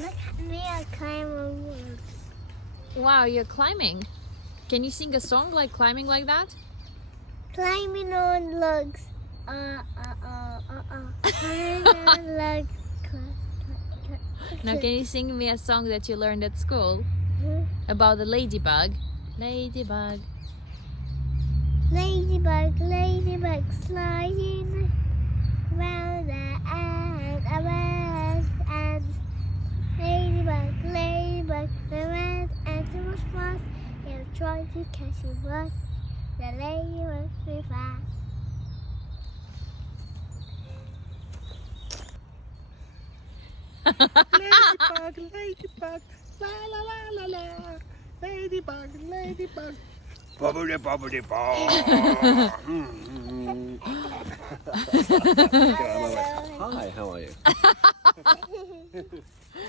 look at me, I climb on logs. Wow, you're climbing. Can you sing a song like climbing like that? Climbing on logs. Climbing on logs. Now, can you sing me a song that you learned at school Mhm. about the ladybug? Ladybug. Ladybug, ladybug, sliding round the and ladybug, ladybug, the red and it was fast. He was trying to catch a bug. The ladybug flew fast. Ladybug, ladybug, la la la la la. Ladybug, ladybug. Bubbly, bubbly, bob. Hi, how are you?